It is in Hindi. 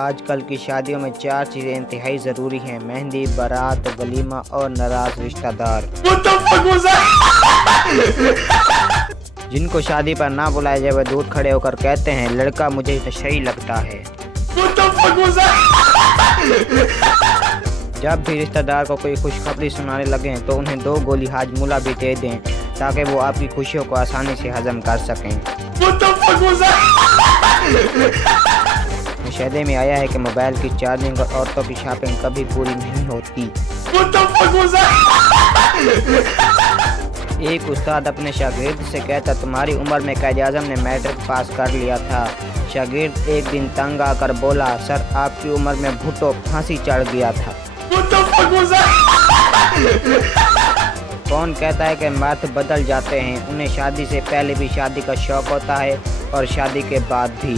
आजकल की शादियों में 4 चीज़ें इंतहाई ज़रूरी हैं: मेहंदी, बारात, वलीमा और नाराज़ रिश्तेदार। जिनको शादी पर ना बुलाया जाए वह दूर खड़े होकर कहते हैं, लड़का मुझे तो सही लगता है। जब भी रिश्तेदार को कोई खुशखबरी सुनाने लगें तो उन्हें 2 गोली हाजमूला भी दे दें ताकि वो आपकी खुशियों को आसानी से हजम कर सकें। मुशाहिदे में आया है कि मोबाइल की चार्जिंग और औरतों की शॉपिंग कभी पूरी नहीं होती। एक उस्ताद अपने शागिर्द से कहता, तुम्हारी उम्र में कायद-ए-आज़म ने मैट्रिक पास कर लिया था। शागिर्द एक दिन तंग आकर बोला, सर आपकी उम्र में भुट्टो फांसी चढ़ गया था। कौन कहता है कि मर्द बदल जाते हैं? उन्हें शादी से पहले भी शादी का शौक होता है और शादी के बाद भी।